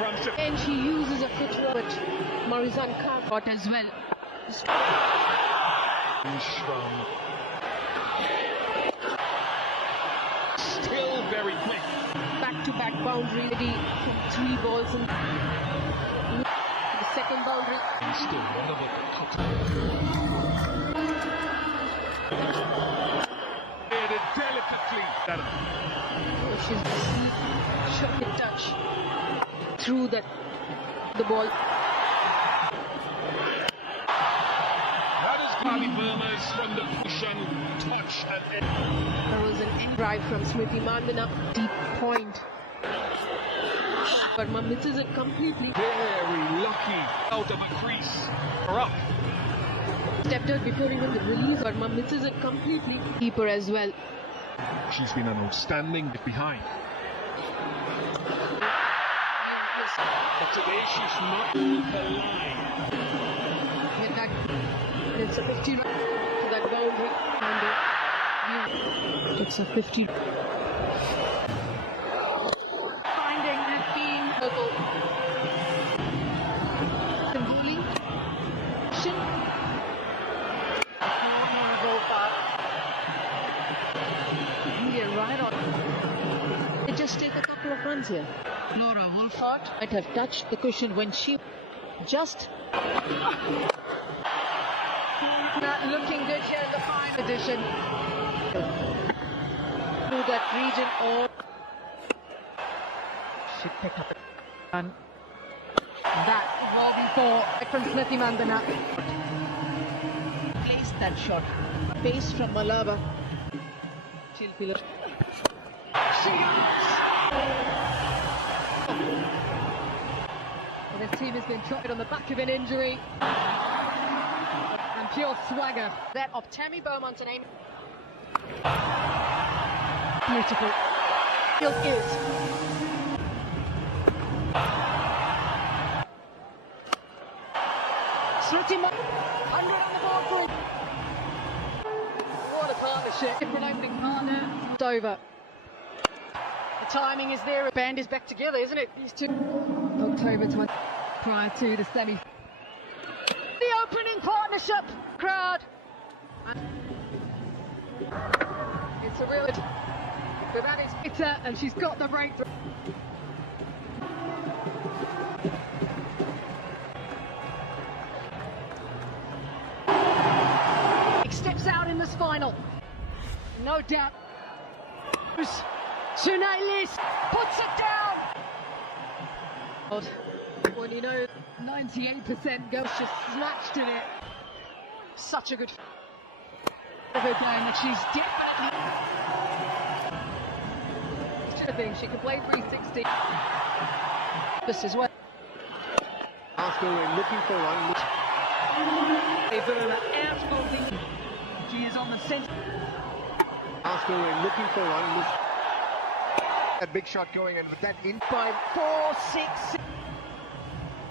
from... And she uses a footwork, but Marizan can't got as well. Strong. Still very quick. Back-to-back boundary ready from 3 balls and the second boundary. And still one of it. It is delicately. She's shot the touch through the ball. That is Kali Verma's from the cushion touch at end. There was an end drive from Smriti Mandana, deep point. Verma misses it completely. Very lucky out of a crease. Or up. Stepped out before even the release. Verma misses it completely. Keeper as well. She's been an outstanding behind. But today she's not on the line. Hit that. It's a 50 run to that boundary. And it's a 50. Finding that being purple. Kanguli. Shin. Right on. They just take a couple of runs here. Laura Wolfhard might have touched the cushion when she just not looking good here in the fine edition. Through that region or she picked up and that well before from Smriti Mandana. Placed that shot. Pace from Malava. Chilpila. Well, this team has been trotted on the back of an injury and pure swagger. That of Tammy Beaumont and Amy. Beautiful. Feels good. Smriti 100 on the board for him. What a partnership. Different opening partner. It's over. The timing is there. The band is back together, isn't it? These two. October 20 prior to the semi. The opening partnership crowd. It's a real. But that is bitter, and she's got the breakthrough. Steps out in this final. No doubt. Sunailis puts it down. When you know 98% goes, just snatched in it. Such a good of her game that she's definitely. I think she can play 360. This as well. Arsenal looking for one. Verma out of the. She is on the centre. Arsenal looking for one. That big shot going, and with that in 5, 4, 6.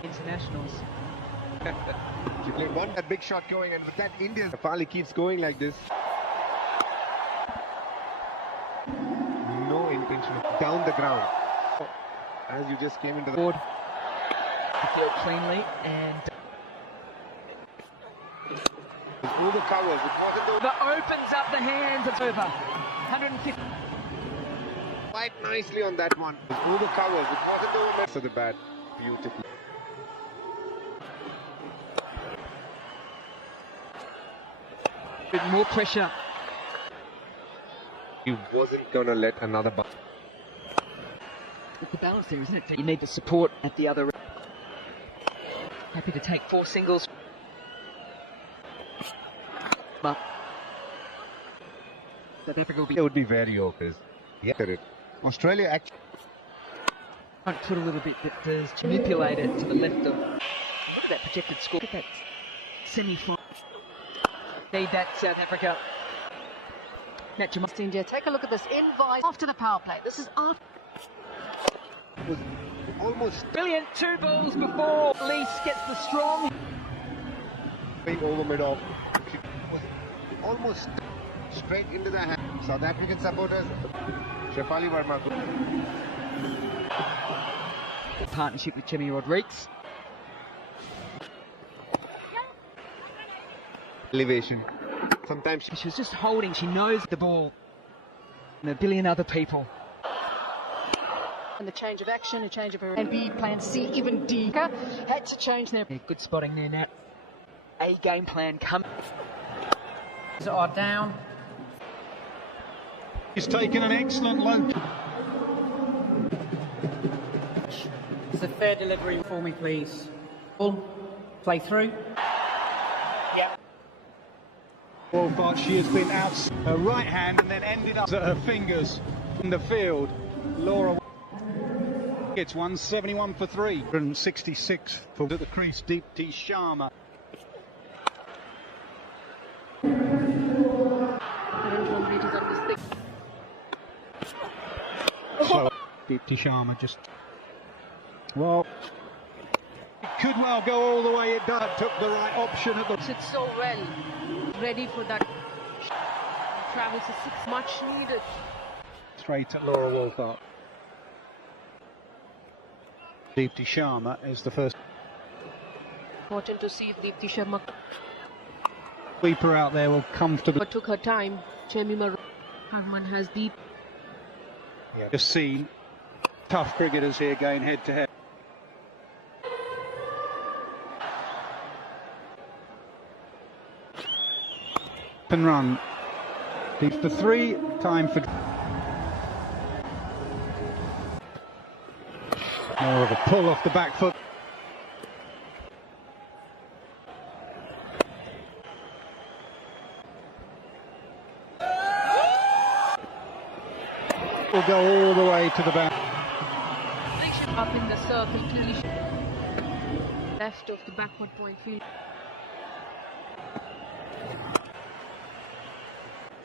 Internationals. She played one. That big shot going, and with that India. Fali keeps going like this. No intention of down the ground. As you just came into the board. Field cleanly and. All the covers. It wasn't the That opens up the hands. It's over. 150. quite nicely on that one. All the covers. It wasn't the rest of the bat. Beautiful. Bit more pressure. He wasn't gonna let another bat. It's the balance there, isn't it? You need the support at the other. Happy to take 4 singles. But South Africa will be. It would be very okay. Yeah, Australia actually. Front foot a little bit, but does manipulate it to the left of. Look at that projected score. Look at that semi-final. Need that South Africa. Match must India. Take a look at this invite after the power play. This is after. Was almost Brilliant 2 balls before Lease gets the strong. going over mid-off. Was almost straight into the hand. South African supporters. Shefali Verma. Partnership with Jimmy Rodriguez. Elevation. Sometimes She was just holding, she knows the ball. And a billion other people. And the change of action, a change of her and B, plan C, even D. Had to change their... Yeah, good spotting there now. A game plan coming. Are down. He's taken an excellent load. It's a fair delivery for me, please. Ball, play through. Wolfart, she has been out her right hand and then ended up at her fingers in the field. Laura gets 171 for 3 and 66 for at the crease. Deepti Sharma. So Deepti Sharma just it could well go all the way it does. Took the right option at the It's so well ready for that travel to 6, much needed. straight at Laura Wolfart. Deepti Sharma is the first Important to see if Deepti Sharma sweeper out there will comfortably. took her time. Jemimah Rahman has deep. Just seen tough cricketers here going head to head. And run. Deep for 3, time for more of a pull off the back foot. Will go all the way to the back. Up in the circle, clearly left of the backward point field.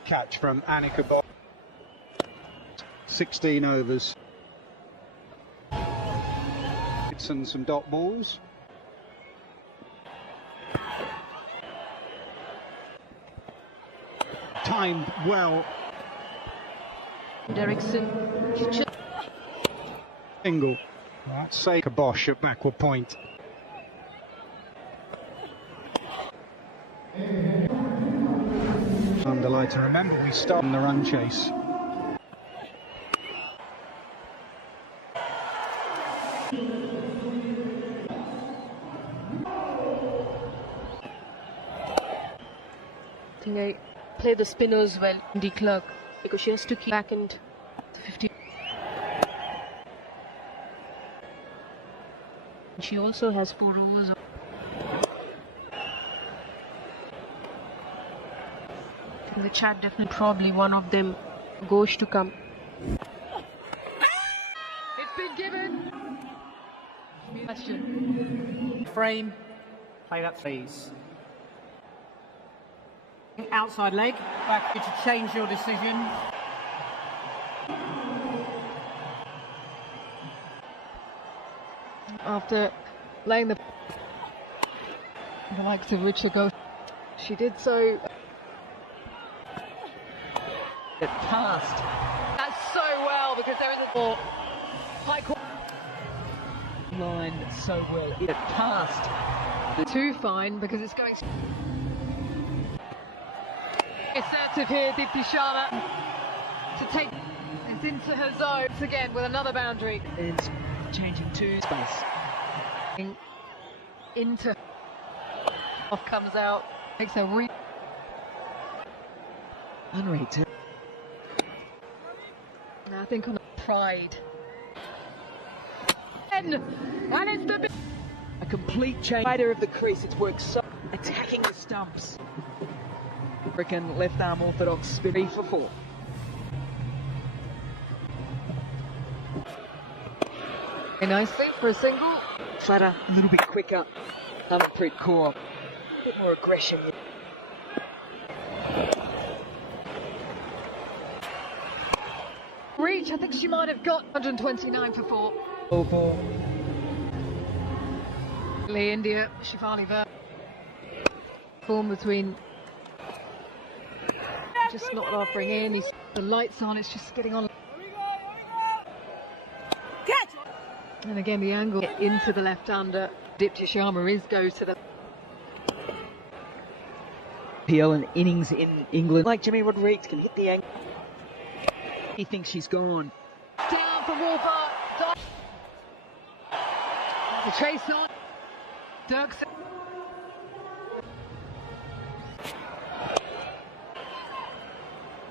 Catch from Annika Bob. 16 overs. And some dot balls. Timed well. Derrickson, Single. Say Kabosh at backward point. Underline to remember we start in the run chase. I think I play the spinners well, D. Clark, because she has to keep back and 50. She also has 4 overs. In the chat, definitely, probably one of them goes to come. It's been given. Question. Frame, play that please. Outside leg, back to change your decision. After laying the likes of Richard go, she did so. It passed. That's so well because there is a ball. High court. Line so well. It passed. Too fine because it's going. Assertive here, Deepti Sharma to take it into her zone again with another boundary. It's changing to space. Into off comes out, makes a Unrated. And I think on pride. And it's the A complete change. Rider of the crease. It's worked so. Attacking the stumps. African left arm orthodox spin 3 for 4. very nicely for a single. Flatter, a little bit quicker. Harmanpreet Kaur, a bit more aggression. Reach, I think she might have got 129 for 4. Low ball. Lee India, Shivani Ver. Form between. Just not offering in. The lights on, it's just getting on. And again, the angle into the left-hander. Dipti Sharma goes to the... PL and innings in England. Like Jimmy Rodriguez can hit the angle. He thinks she's gone. Down from Wolfart. The chase on. Dirksen.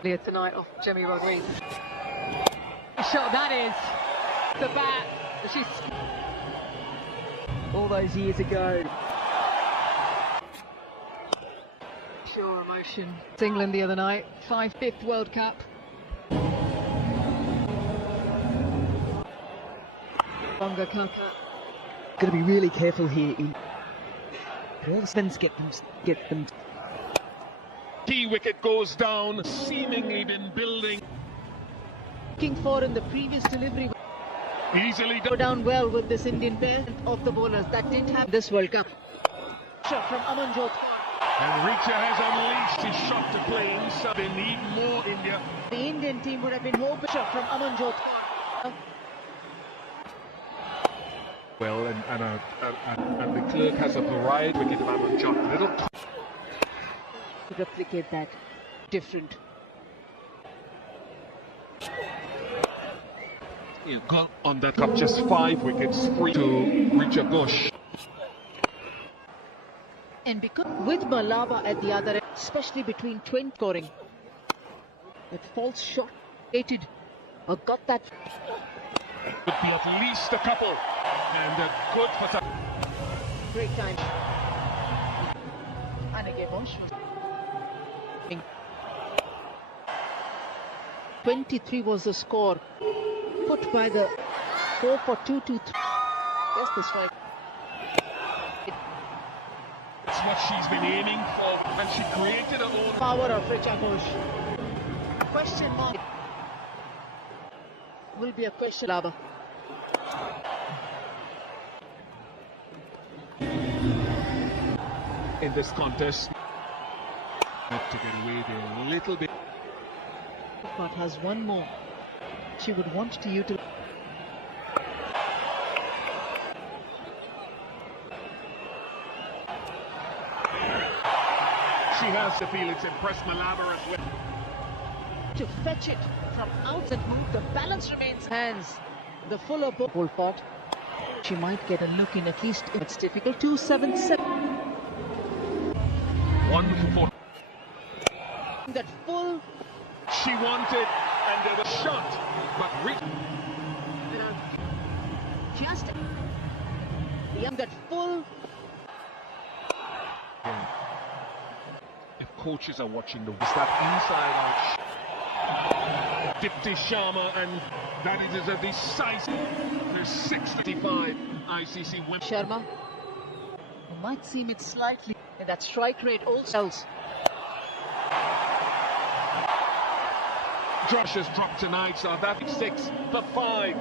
Here tonight off Jimmy Rodriguez. Shot that is. The bat. She's... All those years ago. Pure emotion. It's England the other night. 5th World Cup. Bunga Kaka. Got to be really careful here. Spins get them. Key wicket goes down, seemingly been building. Looking for in the previous delivery. Easily Go done. down well with this Indian pair of the bowlers. That didn't happen this World Cup. Shot from Amanjot. And Richa has unleashed his shot to claims. So they need more India. The Indian team would have been hoping. Shot from Amanjot. Well, and the clerk has a variety wicket of Amanjot. Little To replicate that. Different. got on that cup, just 5 wickets, 3 to Richa Ghosh. And because with Malava at the other end, especially between 20 scoring, that false shot hated or got that. Would be at least a couple, and good for some. Great time. And again, Bosch was 23 was the score put by the 4 for 2-2-3. Yes, the strike. It's what she's been aiming for, and she created her own. Power of Richa Ghosh. Question mark. Will be a question. Lava. In this contest, have to get away there a little bit. But has one more. She would want to utilize. She has to feel it's impressed Malava as well. To fetch it from out and move. The balance remains hands. The fuller ball pot. She might get a look in, at least if it's difficult. 2-7-7. 1 for 4. That full. She wanted, and there was shot, but Just that full. if coaches are watching is that inside out. Dipti Sharma, and that is a decisive. There's 65 ICC women. Sharma. You might seem it slightly. And that strike rate also else. Josh has dropped tonight, so that's 6 for 5.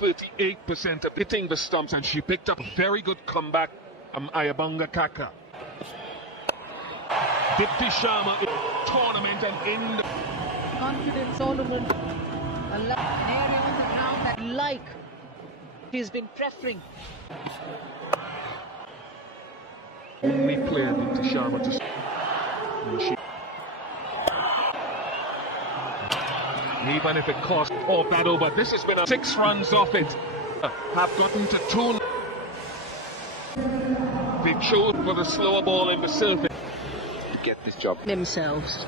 38% of hitting the stumps, and she picked up a very good comeback. Ayabanga Kaka. Dipti Sharma in tournament and in the Confidence Solomon. An area on the ground that like she's been preferring. only player Dipti Sharma to. Even if it cost all that over, this has been 6 runs off it. Have gotten to 2. They chose for the slower ball in the silver. To get this job. Themselves.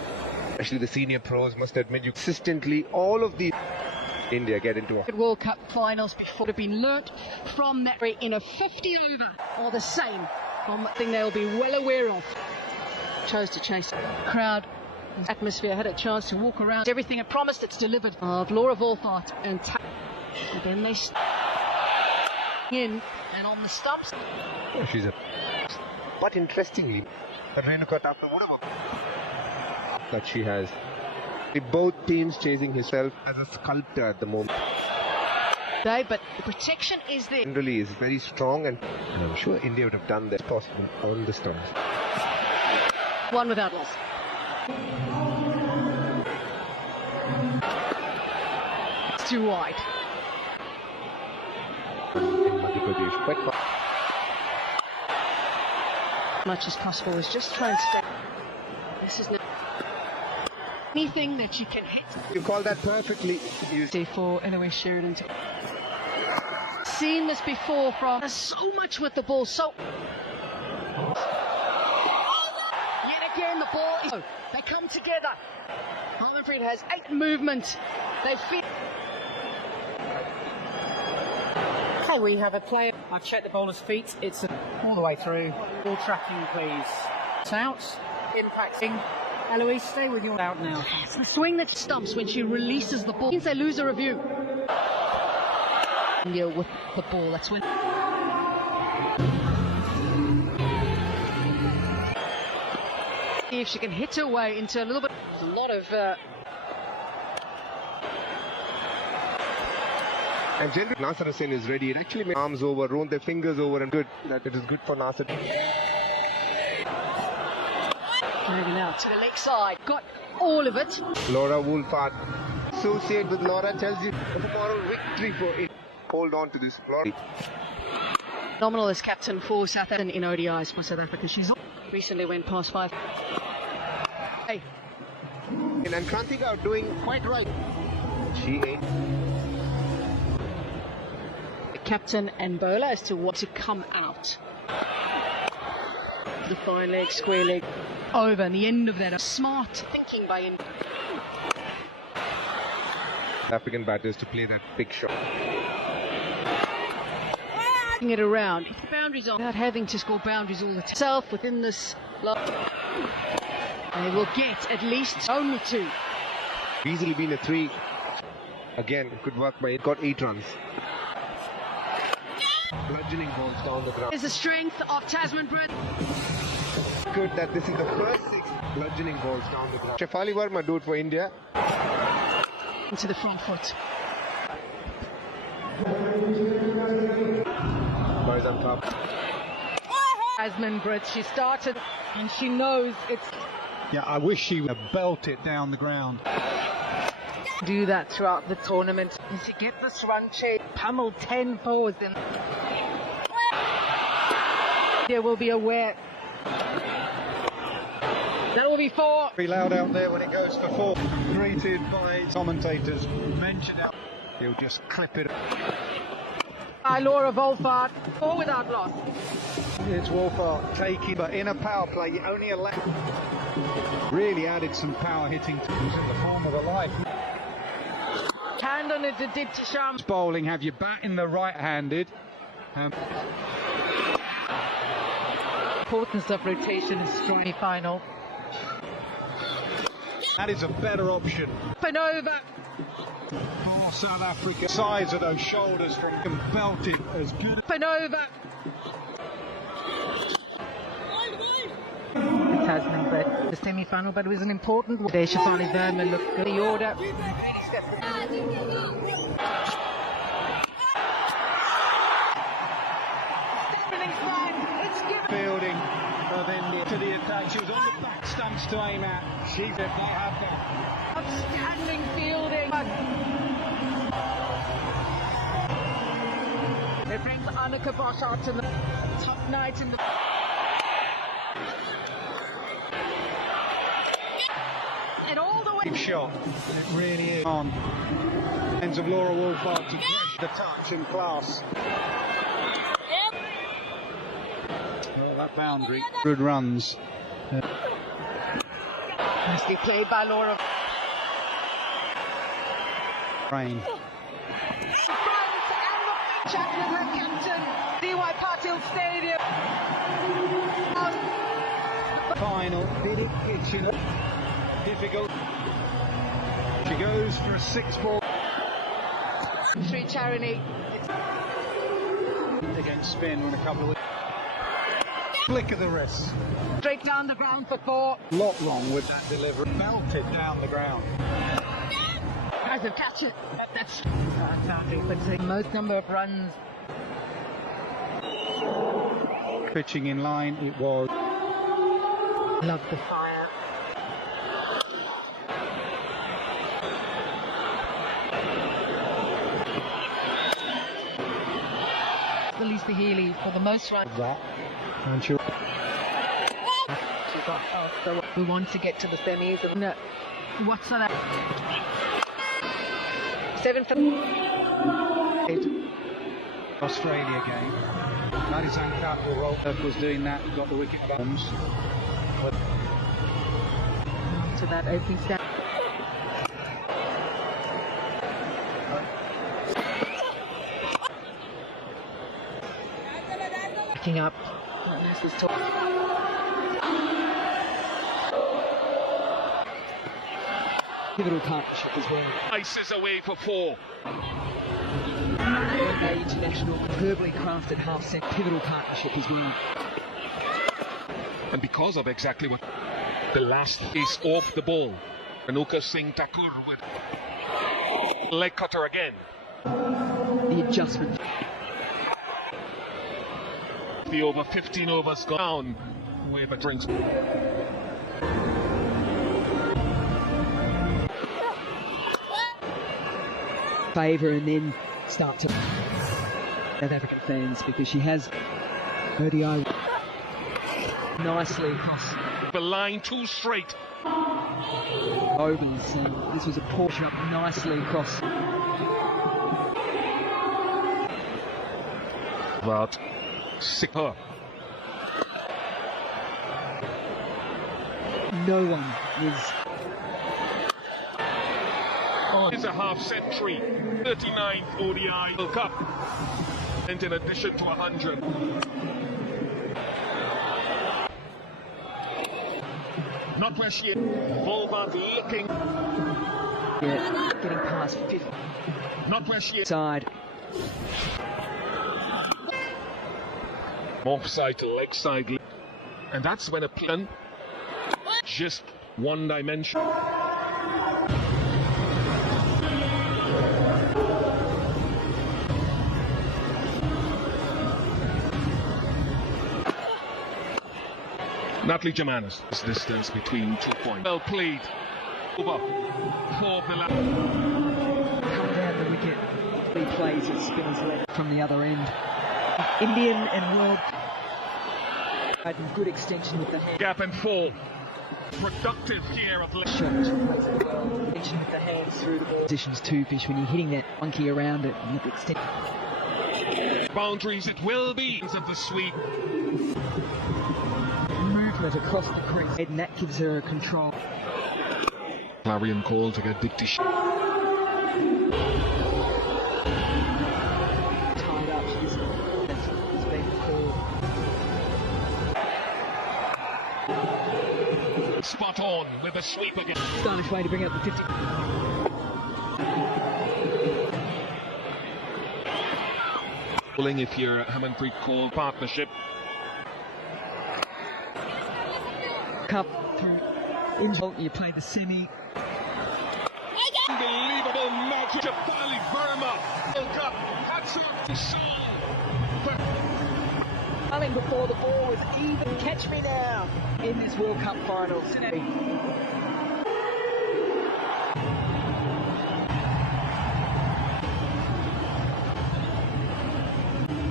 Especially the senior pros must admit you consistently all of the India get into a World Cup finals before have been learnt from that in a 50 over or the same. One thing they'll be well aware of. Chose to chase crowd. Atmosphere had a chance to walk around. Everything had promised, it's delivered. Of Laura Wolfart and then they in and on the stops. Yeah, she's a. But interestingly, Renuka Thapar would have that she has. With both teams chasing herself as a sculptor at the moment. But the protection is there. Generally is very strong, and I'm sure India would have done that possible on the stumps. One without loss. It's too wide. Burjesh. Quite fast. Much as possible is just trying to stay. This is not anything that you can hit. You call that perfectly. For Eloise Sheridan. Seen this before from so much with the ball. So yet again the ball is. They come together. Harmonfried has 8 movements. They fit. Hey, we have a player. I've checked the bowler's feet. It's all the way through. Ball tracking, please. It's out. Impacting. Eloise, stay with your out now. It's the swing that stumps when she releases the ball. Means they lose a review. India with the ball. That's when. See if she can hit her way into a little bit. A lot of. And generally, Nasser Hussain is ready. It actually makes arms over, roll their fingers over, and good. That it is good for Nasser. Moving out to the leg side. Got all of it. Laura Woolford. Associate with Laura tells you a moral victory for it. Hold on to this, Laura. Phenomenal as captain for South Africa in ODIs for South Africa. She's recently went past 5. Hey. And Krantika doing quite right. She ain't. Captain and bowler as to what to come out. The fine leg, square leg, over, and the end of that. Smart thinking by India. African batters to play that big shot. It around. If the boundaries are without having to score boundaries all the time. Self within this. They will get at least only 2. Easily been a 3. Again, good work by it. Got 8 runs. Bludgeoning balls down the ground. There's the strength of Tasman Britt. Good that this is the first 6 bludgeoning balls down the ground. Shefali Verma do it for India. Into the front foot. Barzan Club. Tasman Britt, she started and she knows it's. Yeah, I wish she would belt it down the ground. Do that throughout the tournament. And to get this run chase, pummel 10 forwards in. There will be aware. That will be 4. Be loud out there when it goes for 4. Greeted by commentators. Mentioned out. He'll just clip it. By Laura Wolford, 4 without loss. It's Wolford taking, but in a power play, you only allow. Really added some power hitting to in the form of a life. Hand on it to Dipti Sharma. Bowling, have you batting the right-handed? Importance of rotation is strong final. That is a better option Panova. for South Africa. Size of those shoulders from belted as good. Panova. Tasman Britt, the semi-final, but it was an important one. There, Shefali Verma looked good. The order. Fielding of India to the attack. She was on the back stumps to aim at. She's if they have that. Outstanding fielding. It brings Annika Boschart to the top night in the. And all the way. Shot. It really is. On. Hands of Laura Woolford to push the touch and class. Oh, that boundary. Good runs. Nicely played by Laura. Rain. Chapman, her captain, D.Y. Patil Stadium. Final. It's difficult. She goes for a 6-ball. Sri Charani. Against spin in a couple of. Flick of the wrist. Straight down the ground for 4. Lot wrong with that delivery. Belted down the ground. Has to catch it. That's outstanding. But the most number of runs. Pitching in line, it was. Love the fire. The least thing Healy for the most run. That. And she'll... We want to get to the semis. No. What's that? 7 for Australia game. Madison Cup was doing that, got the wicket bombs. to that opening stand. Backing up. This is pivotal partnership as well. Ices away for 4. The international, verbally crafted half-set pivotal partnership as well. And because of exactly what the last is off the ball, Renuka Singh Thakur with leg cutter again. The adjustment. The over 15 overs gone. Whoever drinks. Favour and then start to South African fans because she has ODI nicely across The line too straight. overs. This was a portion up nicely across. But sick her. No one was. It's a half century, 39th ODI World Cup, and in addition to 100. Not where she is. Volvat looking. Yeah, getting past 50 Not where she is. side. Offside to leg side. And that's when a plan just one dimension. Natalie Germanis. This distance between 2 points. Well played. Over. For the Come down the wicket. He plays at spinner's left from the other end. Indian and world. Had good extension with the hand. gap and fall. Productive here at left. Shot which replaces the well. Extension with the hands through the ball. Positions too, Fish, when you're hitting that monkey around it. And extend. Boundaries it will be of the sweep. Movement across the crease. And that gives her control. Clarion call to get Dipti. Tied up. She's been called. Spot on with a sweep again. Stylish way to bring it up to 50. Pulling if you're a Hamanpreet Kaur partnership. Cup through insult. You play the semi. Unbelievable match. Jafali Verma. World Cup. Absolute song. Running before the ball was even. Catch me now in this World Cup final.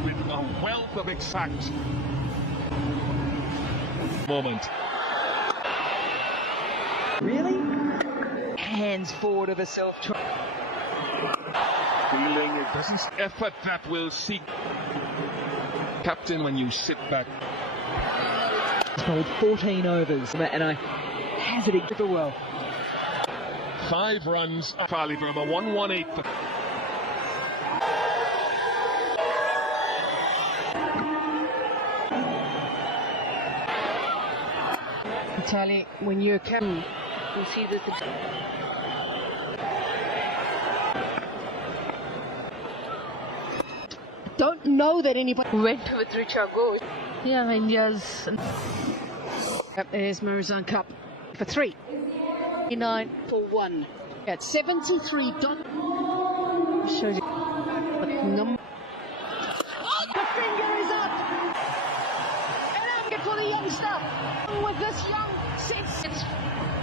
With a wealth of exact moment. Really? Hands forward of herself. Feeling it doesn't effort that will seek. Captain, when you sit back. He's bowled 14 overs, and I hazarded super well. 5 runs. Jafali Verma 118. Tally, when you're captain, you see that don't know that anybody went with Richa Ghosh. Yeah, India's. There's Marizan Cup for 3. 9 for 1. At 73. Shows you the number. Oh, the finger is up! And I'm good for the youngster with this young 6. It's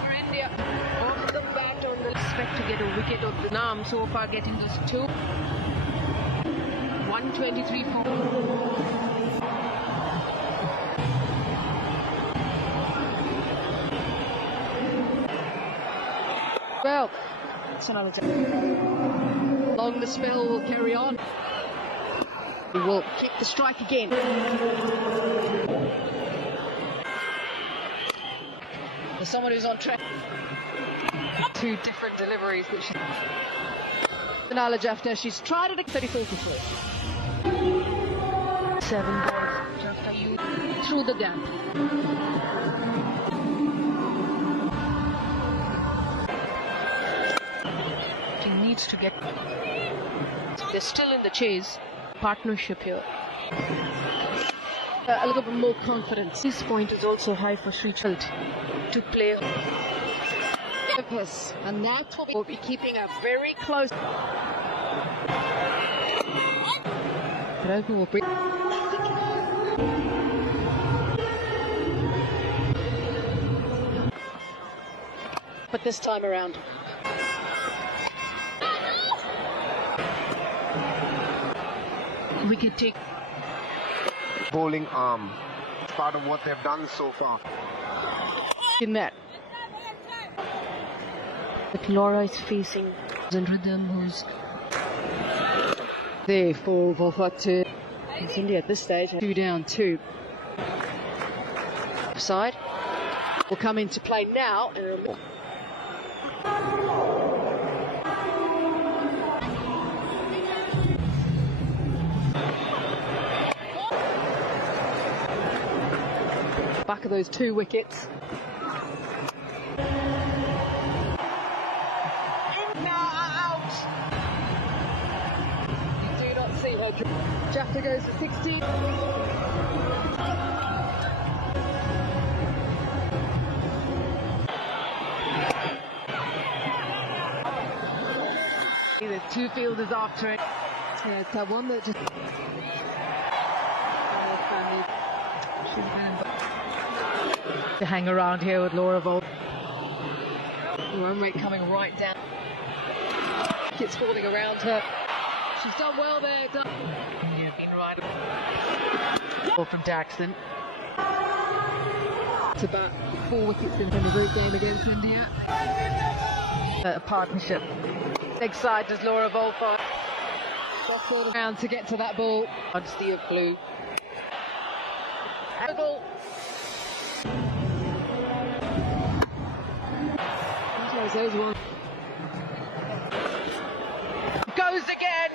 for India. Off the bat on the expect to get a wicket of the Nam so far getting this 2. 1 123 for. Well, it's another jump. Long the spell will carry on. He will keep the strike again. For someone who's on track. Two different deliveries that she. Nala Jafta, she's tried it at 34 for 3. 7 balls. Jafta, you through the gap. She needs to get. They're still in the chase. Partnership here. A little bit more confidence. This point is also high for Sri Chand to play. And that will be keeping a very close. Will bring. But this time around. We can take Bowling arm. It's part of what they've done so far. in that. But Laura is facing in rhythm, who's there for Volfat. India at this stage, 2 down, 2. Side will come into play now. Back of those 2 wickets. Jafta goes to 60. There's 2 fielders after it. Yeah, it's one that just. To hang around here with Laura Volt. Run rate coming right down. It's falling around her. She's done well there. India been right. Ball from Daxon. It's about 4 wickets in the group game against India. A partnership. Leg side does Laura Volfart. Around to get to that ball. Honesty of blue. Angle. There's one. Goes again.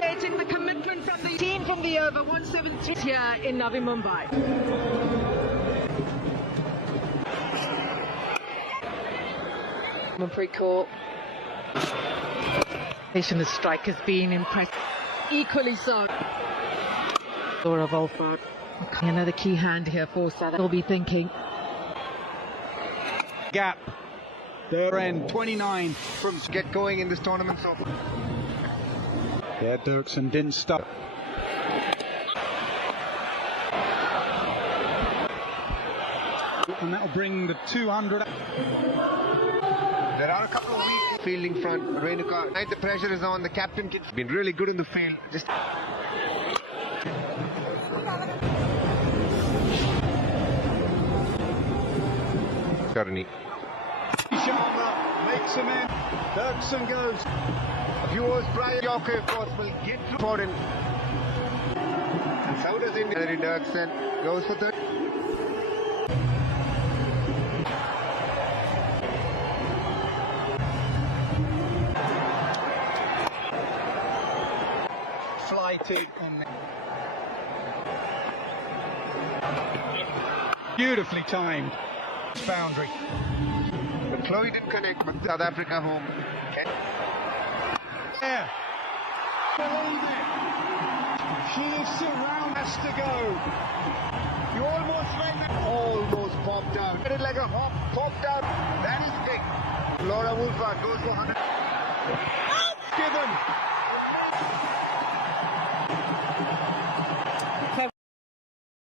Getting the commitment from the team from the over 173 here in Navi Mumbai. Manpreet Kaur. The strike has been impressive. Equally so. Laura Volfart. Another key hand here for South. Will be thinking. Gap. Their end 29 from Get going in this tournament so far. Yeah, Dirksen didn't stop. And that'll bring the 200. There are a couple of weak fielding front. Renuka, tonight the pressure is on. The captain has been really good in the field. Just Karni. Sharma makes him in. Dirksen goes. Viewers, Brian Yorker, of course, will get for him. And so does India. Henry Dirksen goes for third. Flighted on the beautifully timed boundary. But Chloe didn't connect, but South Africa home. Yeah. She is surrounded, has to go. You almost popped out. Did it like a hop, popped out. That is big. Laura Wolfart goes for 100.